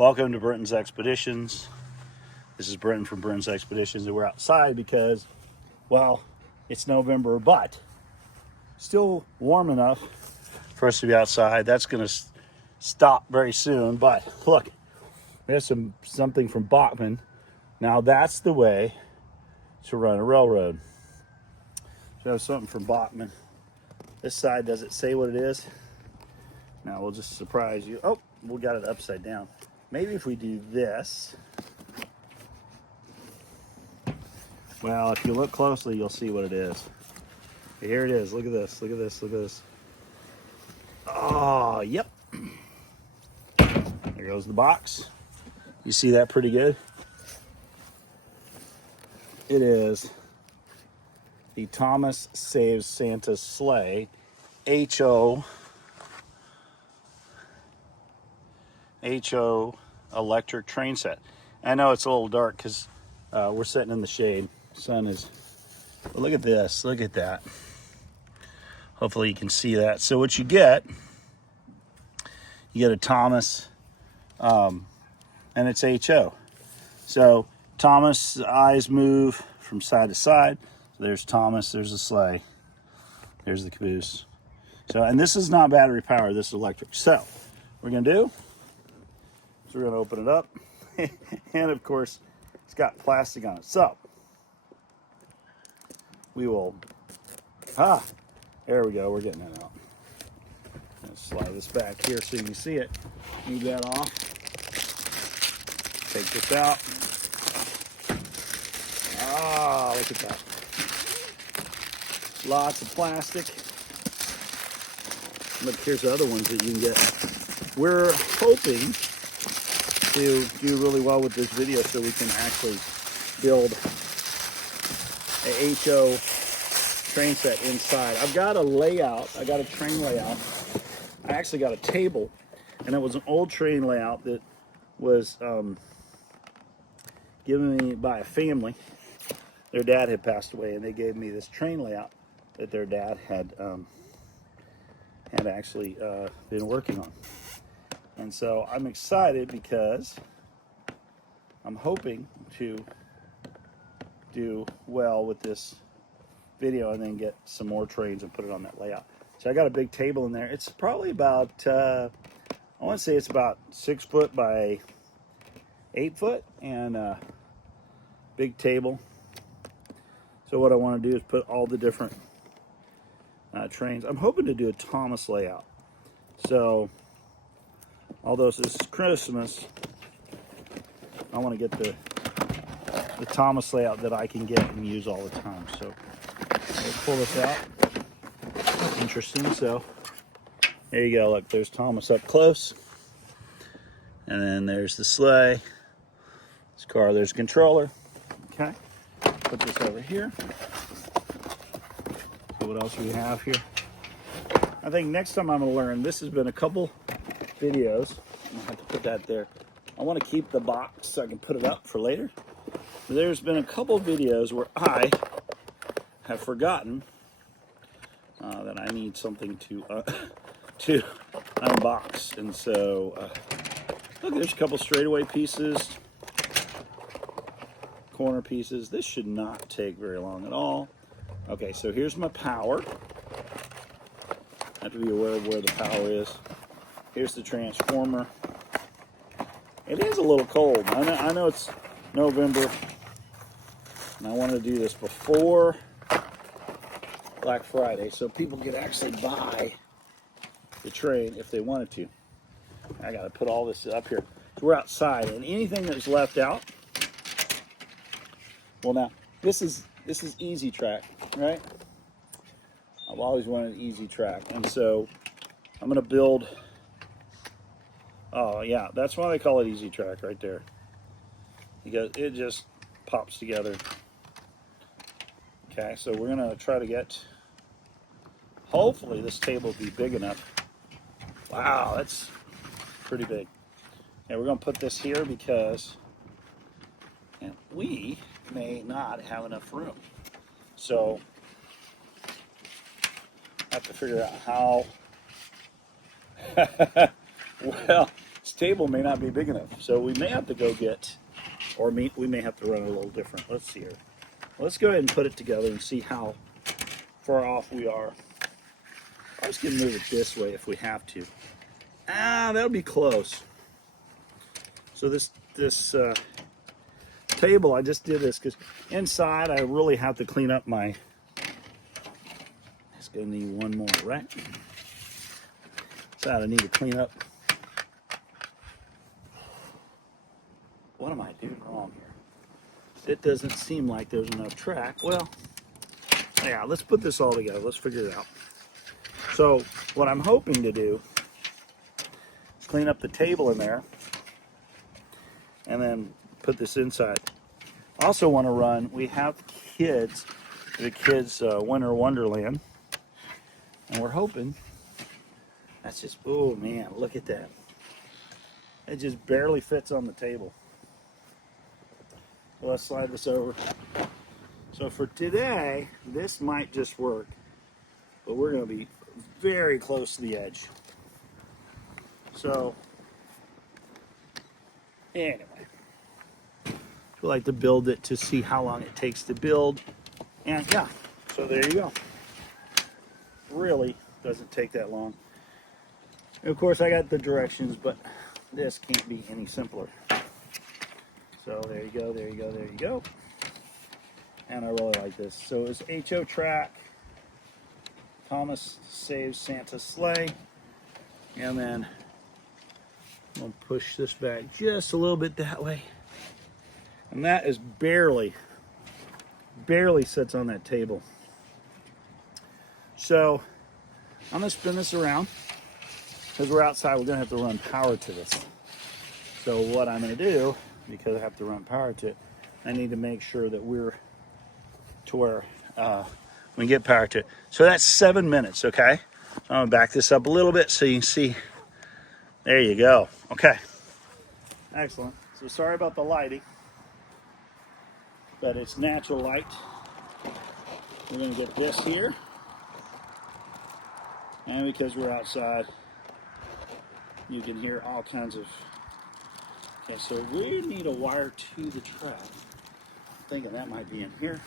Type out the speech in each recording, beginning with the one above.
Welcome to Brenton's Expeditions. This is Brenton from Brenton's Expeditions, and we're outside because, well, it's November, but still warm enough for us to be outside. That's going to stop very soon, but look, there's something from Bachmann. Now that's the way to run a railroad. So I have something from Bachmann. This side, does it say what it is? Now we'll just surprise you. Oh, we got it upside down. Maybe if we do this. Well, if you look closely, you'll see what it is. Here it is. Look at this. Look at this. Look at this. Oh, yep. There goes the box. You see that pretty good? It is the Thomas Saves Santa's Sleigh HO electric train set. I know it's a little dark because we're sitting in the shade. Sun is, but look at this, look at that. Hopefully you can see that. So what you get a Thomas, and it's HO. So Thomas' eyes move from side to side. So there's Thomas, there's the sleigh, there's the caboose. So, and this is not battery powered, this is electric. So what we're gonna do, so we're going to open it up, and of course, it's got plastic on it. So, we will, there we go, we're getting it out. Let's slide this back here so you can see it. Move that off. Take this out. Look at that. Lots of plastic. Look, here's the other ones that you can get. We're hoping to do really well with this video so we can actually build a HO train set inside. I've got a layout, I got a train layout. I actually got a table, and it was an old train layout that was given me by a family. Their dad had passed away, and they gave me this train layout that their dad had actually been working on. And so I'm excited because I'm hoping to do well with this video and then get some more trains and put it on that layout. So I got a big table in there. It's probably about, I want to say it's about 6 foot by 8 foot, and a big table. So what I want to do is put all the different trains. I'm hoping to do a Thomas layout. So although this is Christmas, I want to get the Thomas layout that I can get and use all the time. So we'll pull this out. Interesting. So there you go. Look, there's Thomas up close. And then there's the sleigh. This car, there's a controller. Okay. Put this over here. See what else we have here. I think next time I'm going to learn, this has been a couple videos. I'm gonna have to put that there. I want to keep the box so I can put it up for later. There's been a couple videos where I have forgotten that I need something to unbox, and so look, there's a couple straightaway pieces, corner pieces. This should not take very long at all. Okay, so here's my power. I have to be aware of where the power is. Here's the transformer. It is a little cold. I know it's November, and I want to do this before Black Friday so people could actually buy the train if they wanted to. I got to put all this up here. So we're outside, and anything that's left out, well, now this is easy track, right? I've always wanted an easy track, and so I'm going to build. Oh yeah, that's why they call it easy track right there, because it just pops together. Okay, so we're gonna try to get, hopefully this table will be big enough. Wow, that's pretty big. And we're gonna put this here because we may not have enough room. So I have to figure out how. Well, this table may not be big enough. So we may have to go get, or we may have to run a little different. Let's see here. Let's go ahead and put it together and see how far off we are. I was going to move it this way if we have to. That'll be close. So this table, I just did this because inside I really have to clean up my, it's going to need one more, right? So I need to clean up. What am I doing wrong here? It doesn't seem like there's enough track. Well, yeah, let's put this all together. Let's figure it out. So what I'm hoping to do is clean up the table in there and then put this inside. I also want to run, we have the kids' Winter Wonderland, and we're hoping, that's just, oh man, look at that. It just barely fits on the table. So let's slide this over. So for today, this might just work, but we're going to be very close to the edge. So anyway, we like to build it to see how long it takes to build. And yeah, so there you go. Really doesn't take that long. And of course, I got the directions, but this can't be any simpler. So there you go, there you go, there you go. And I really like this. So it's HO track, Thomas saves Santa's sleigh, and then I'm gonna push this back just a little bit that way. And that is barely sits on that table. So I'm gonna spin this around. Because we're outside, we're gonna have to run power to this. So what I'm gonna do, because I have to run power to it, I need to make sure that we're to where we get power to it. So that's 7 minutes, okay? I'm gonna back this up a little bit so you can see. There you go. Okay. Excellent. So sorry about the lighting, but it's natural light. We're gonna get this here. And because we're outside, you can hear all kinds of. Okay, so we need a wire to the track. I'm thinking that might be in here.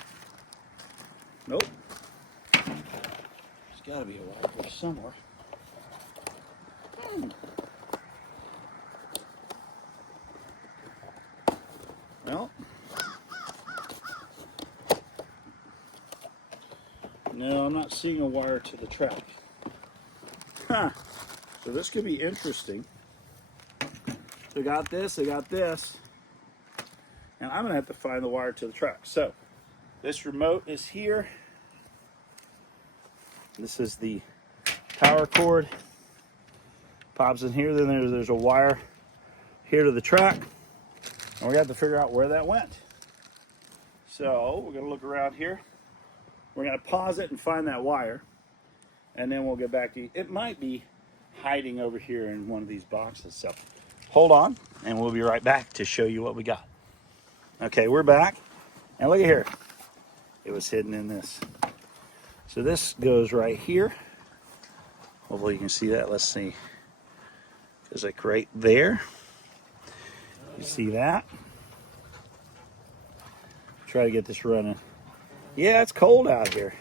Nope. There's got to be a wire here somewhere. Well, no, I'm not seeing a wire to the track. Huh. So this could be interesting. They got this, and I'm gonna have to find the wire to the track. So this remote is here. This is the power cord. Pops in here, then there's a wire here to the track. And we have to figure out where that went. So we're gonna look around here. We're gonna pause it and find that wire. And then we'll get back to you. It might be hiding over here in one of these boxes. So hold on, and we'll be right back to show you what we got. Okay, we're back. And look at here. It was hidden in this. So this goes right here. Hopefully you can see that. Let's see. It's like right there. You see that? Try to get this running. Yeah, it's cold out here.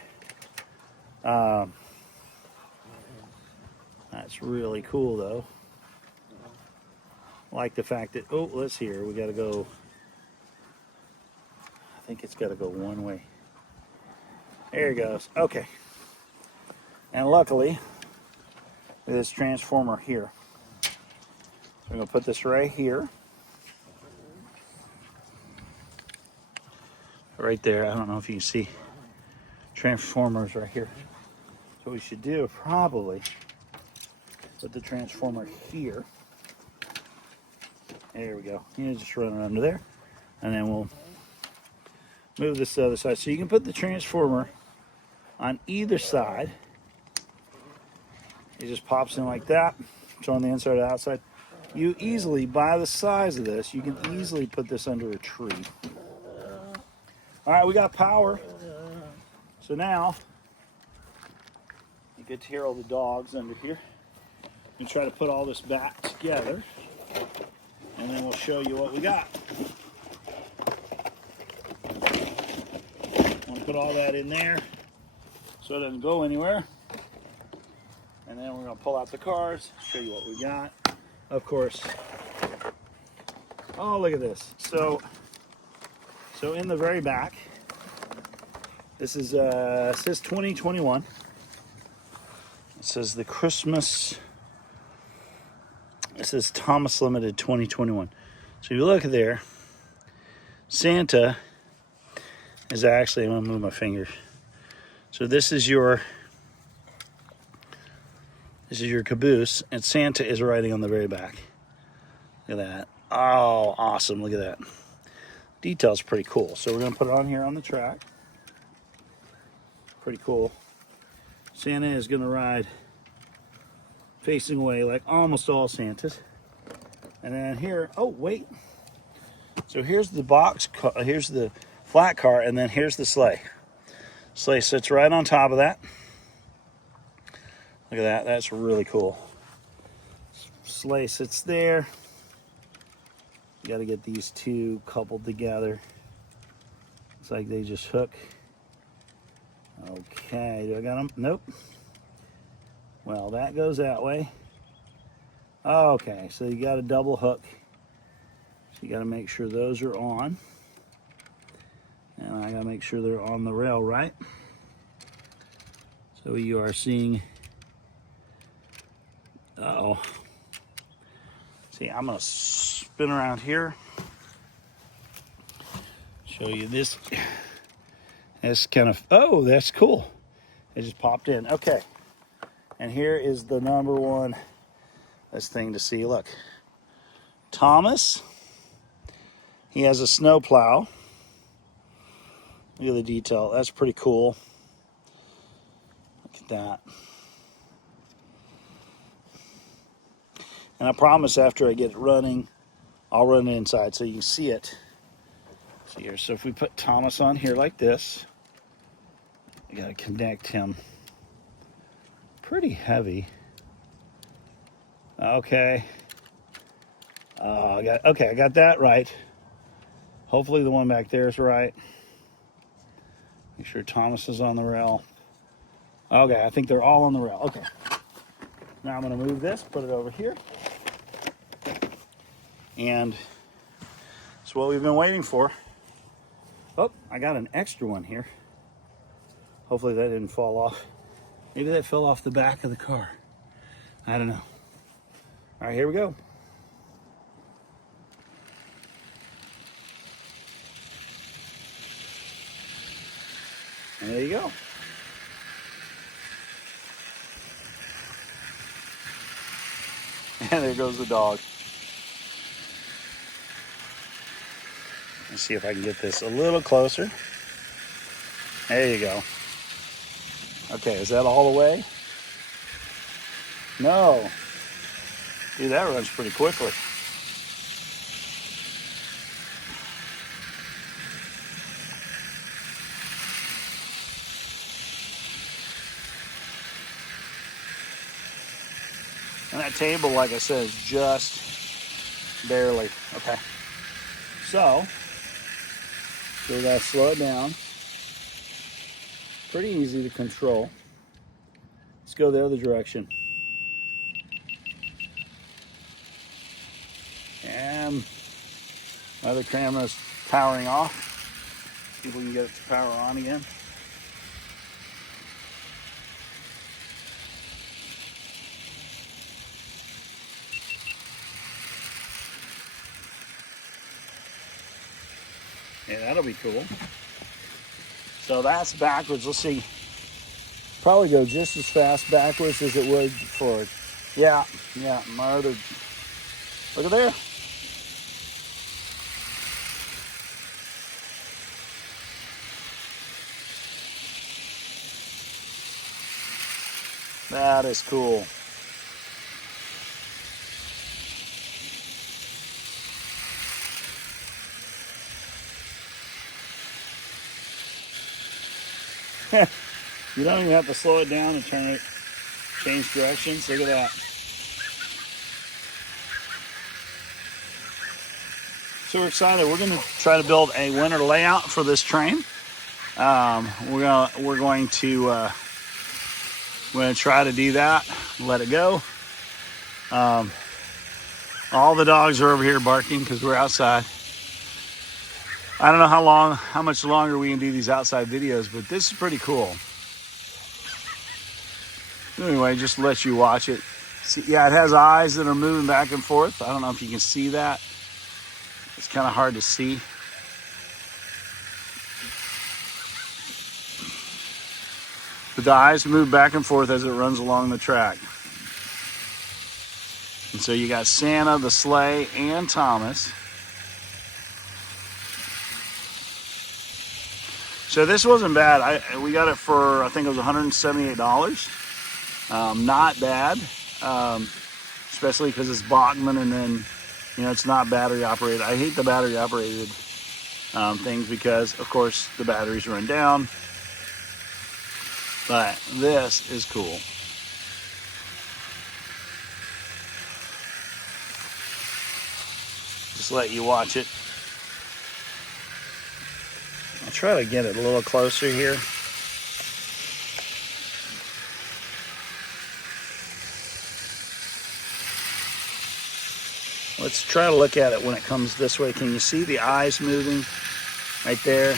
That's really cool though. I like the fact that, oh, let's hear. We got to go. I think it's got to go one way. There it goes. Okay. And luckily, this transformer here. So I'm going to put this right here. Right there. I don't know if you can see transformers right here. So what we should do probably put the transformer here. There we go. You just run it under there. And then we'll move this to the other side. So you can put the transformer on either side. It just pops in like that. It's on the inside or the outside. You easily, by the size of this, you can easily put this under a tree. All right, we got power. So now, you get to hear all the dogs under here. You try to put all this back together. and then we'll show you what we got. I'm going to put all that in there so it doesn't go anywhere. And then we're going to pull out the cards, show you what we got. Of course, oh, look at this. So in the very back, this is says 2021. It says the Christmas. It says Thomas Limited 2021. So if you look at there, Santa is actually, I'm gonna move my finger. So this is your caboose, and Santa is writing on the very back. Look at that. Oh, awesome! Look at that. Detail's pretty cool. So we're gonna put it on here on the track. Pretty cool. Santa is gonna ride facing away like almost all Santas. And then here, oh wait. So here's the box, here's the flat car, and then here's the sleigh. Sleigh sits right on top of that. Look at that, that's really cool. Sleigh sits there. You gotta get these two coupled together. Looks like they just hook. Okay, do I got them? Nope. Well, that goes that way. Okay, so you got a double hook. So you got to make sure those are on. And I got to make sure they're on the rail right. So you are seeing, uh-oh. See, I'm going to spin around here. Show you this. It's kind of, oh, that's cool. It just popped in. Okay. And here is the number one best thing to see. Look, Thomas, he has a snow plow. Look at the detail. That's pretty cool. Look at that. And I promise after I get it running, I'll run it inside so you can see it. See here. So if we put Thomas on here like this, we got to connect him. Pretty heavy. Okay. I got that right. Hopefully the one back there is right. Make sure Thomas is on the rail. Okay, I think they're all on the rail. Okay. Now I'm going to move this, put it over here. And it's what we've been waiting for. Oh, I got an extra one here. Hopefully that didn't fall off. Maybe that fell off the back of the car. I don't know. All right, here we go. And there you go. And there goes the dog. Let's see if I can get this a little closer. There you go. Okay, is that all the way? No. Dude, that runs pretty quickly. And that table, like I said, is just barely. Okay. So we gotta slow it down. Pretty easy to control. Let's go the other direction. And my other camera's powering off. See if we can get it to power on again. Yeah, that'll be cool. So that's backwards. Let's see. Probably go just as fast backwards as it would forward. Yeah, my other, look at there. That is cool. You don't even have to slow it down and turn it, change directions. Look at that. So we're excited. We're going to try to build a winter layout for this train. We're going to try to do that. Let it go. All the dogs are over here barking because we're outside. I don't know how much longer we can do these outside videos, but this is pretty cool. Anyway, just to let you watch it. See, yeah, it has eyes that are moving back and forth. I don't know if you can see that. It's kind of hard to see. But the eyes move back and forth as it runs along the track. And so you got Santa, the sleigh, and Thomas. So this wasn't bad. We got it for, I think it was $178. Not bad, especially because it's Bachmann, and then, you know, it's not battery operated. I hate the battery operated things because, of course, the batteries run down. But this is cool. Just let you watch it. I'll try to get it a little closer here. Let's try to look at it when it comes this way. Can you see the eyes moving right there?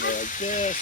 Like this.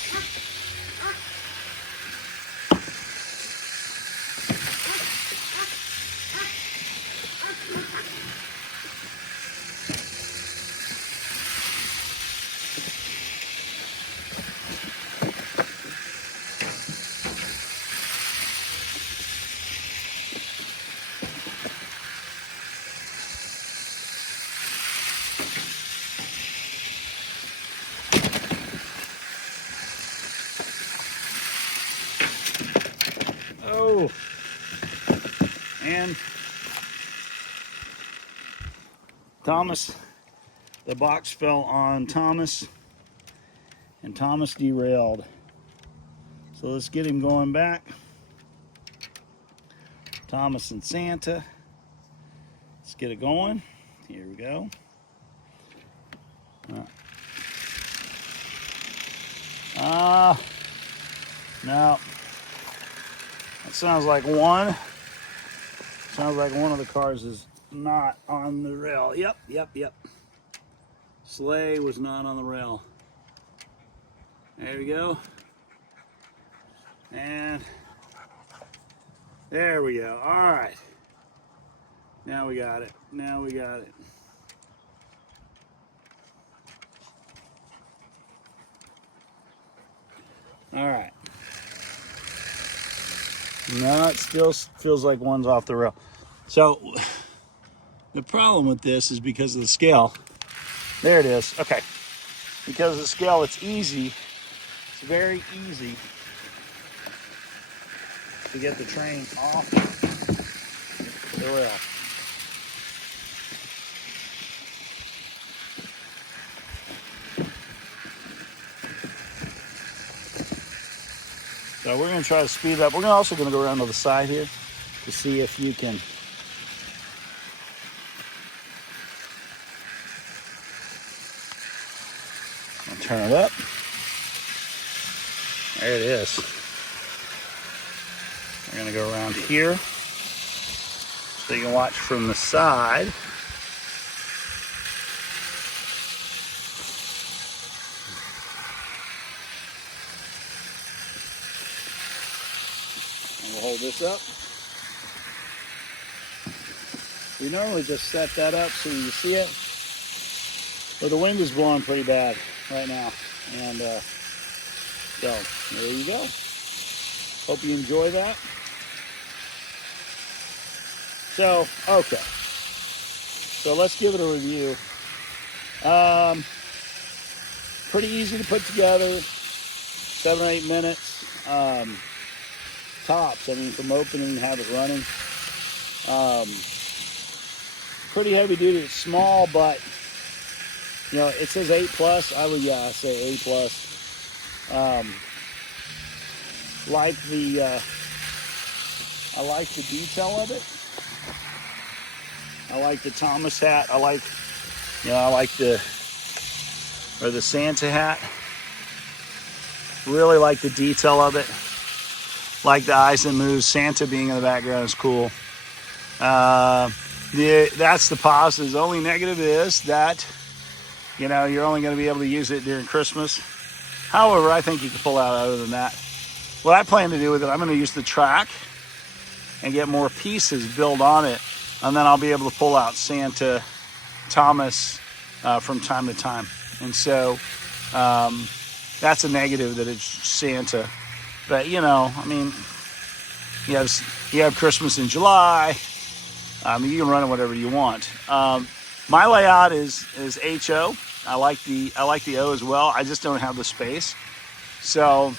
Oh, and Thomas, the box fell on Thomas, and Thomas derailed. So let's get him going back. Thomas and Santa. Let's get it going. Here we go. No. That sounds like one. Sounds like one of the cars is not on the rail. Yep. Sleigh was not on the rail. There we go. And there we go. All right. Now we got it. All right. No, it still feels like one's off the rail. So the problem with this is because of the scale. There it is. Okay. Because of the scale, it's easy. It's very easy to get the train off the rail. So we're going to try to speed it up. We're also going to go around to the side here to see if you can turn it up. There it is. We're gonna go around here so you can watch from the side. And we'll hold this up. We normally just set that up so you see it. But the wind is blowing pretty bad right now. And so there you go. Hope you enjoy that. So, okay. So let's give it a review. Pretty easy to put together. 7 or 8 minutes. Tops. I mean, from opening, have it running. Pretty heavy duty. It's small, but you know, it says 8+. I would, say 8+. I like the detail of it. I like the Thomas hat. I like the Santa hat. Really like the detail of it. Like the eyes that move. Santa being in the background is cool. That's the positive. The only negative is that, you know, you're only going to be able to use it during Christmas. However, I think you can pull out other than that. What I plan to do with it, I'm going to use the track and get more pieces built on it. And then I'll be able to pull out Santa, Thomas from time to time. And so that's a negative, that it's Santa. But, you know, I mean, you have Christmas in July. You can run it whatever you want. My layout is HO. I like the O as well. I just don't have the space. So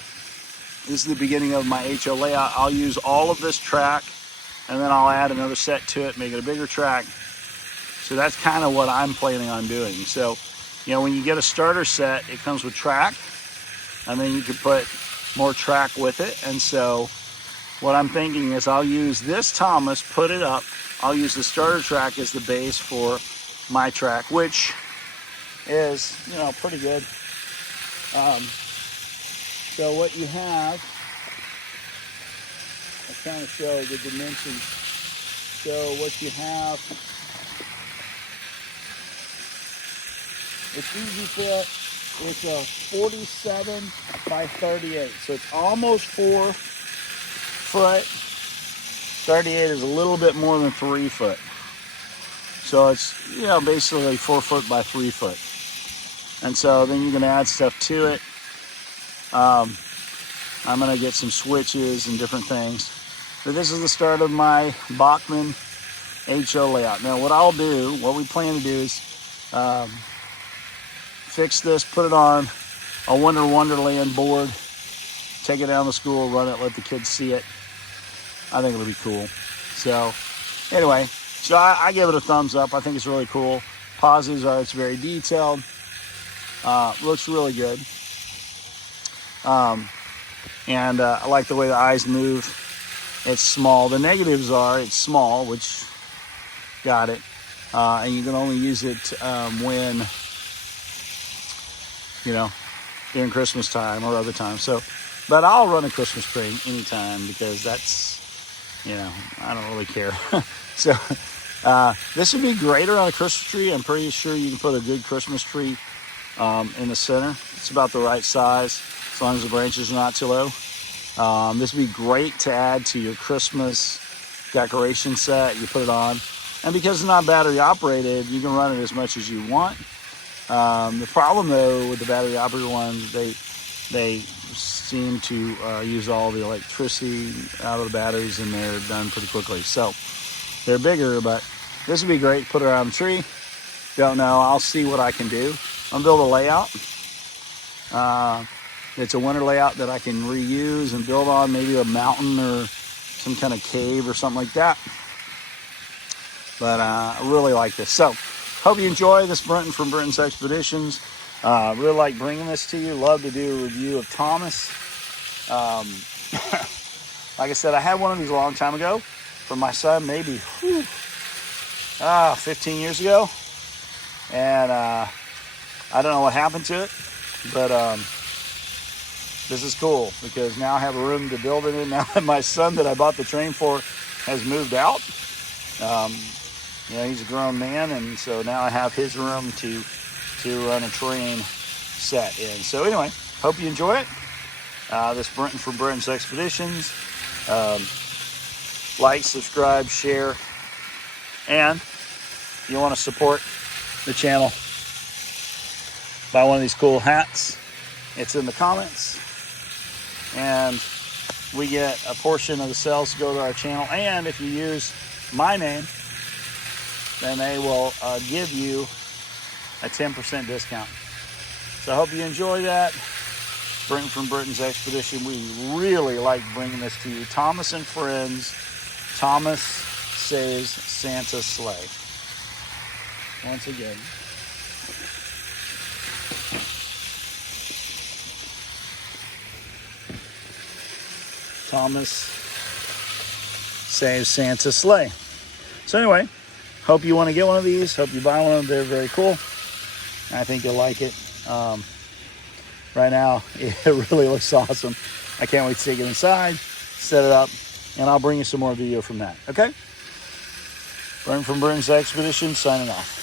this is the beginning of my HO layout. I'll use all of this track, and then I'll add another set to it, make it a bigger track. So that's kind of what I'm planning on doing. So, you know, when you get a starter set, it comes with track, and then you can put more track with it. And so what I'm thinking is I'll use this Thomas, put it up. I'll use the starter track as the base for my track, which is, you know, pretty good. So what you have, I'll kind of show the dimensions. So what you have, it's easy fit. It's a 47 by 38. So it's almost 4 foot. 38 is a little bit more than 3 foot. So it's, you know, basically 4 foot by 3 foot. And so then you can add stuff to it. I'm going to get some switches and different things. But this is the start of my Bachmann HO layout. Now what we plan to do is fix this, put it on a Winter Wonderland board, take it down to school, run it, let the kids see it. I think it'll be cool. So anyway, so I give it a thumbs up. I think it's really cool. Positives are it's very detailed. Looks really good. And I like the way the eyes move. It's small. The negatives are it's small, which got it. And you can only use it when, you know, during Christmas time or other times. So, but I'll run a Christmas tree anytime because that's, you know, I don't really care. So this would be great around a Christmas tree. I'm pretty sure you can put a good Christmas tree in the center. It's about the right size as long as the branches are not too low. This would be great to add to your Christmas decoration set. You put it on. And because it's not battery operated, you can run it as much as you want. The problem though with the battery operated ones, they seem to use all the electricity out of the batteries and they're done pretty quickly. So they're bigger, but this would be great to put it around the tree. Don't know, I'll see what I can do. I'll build a layout. It's a winter layout that I can reuse and build on, maybe a mountain or some kind of cave or something like that. But I really like this. So hope you enjoy this Brenton from Brenton's Expeditions. Really like bringing this to you. Love to do a review of Thomas. Like I said, I had one of these a long time ago for my son, maybe 15 years ago. And I don't know what happened to it, but this is cool because now I have a room to build it in. Now that my son that I bought the train for has moved out, he's a grown man, and so now I have his room to run a train set in. So anyway, hope you enjoy it. This Brenton from Brenton's Expeditions. Like, subscribe, share, and you want to support the channel, buy one of these cool hats. It's in the comments, and we get a portion of the sales to go to our channel. And if you use my name, then they will give you a 10% discount. So I hope you enjoy that. Brenton from Brenton's Expedition. We really like bringing this to you. Thomas and Friends. Thomas Saves Santa's Sleigh. Once again. Thomas Saves Santa's Sleigh. So anyway, hope you want to get one of these. Hope you buy one of them. They're very cool. I think you'll like it. Right now, it really looks awesome. I can't wait to take it inside, set it up, and I'll bring you some more video from that. Okay? Brenton from Brenton's Expedition, signing off.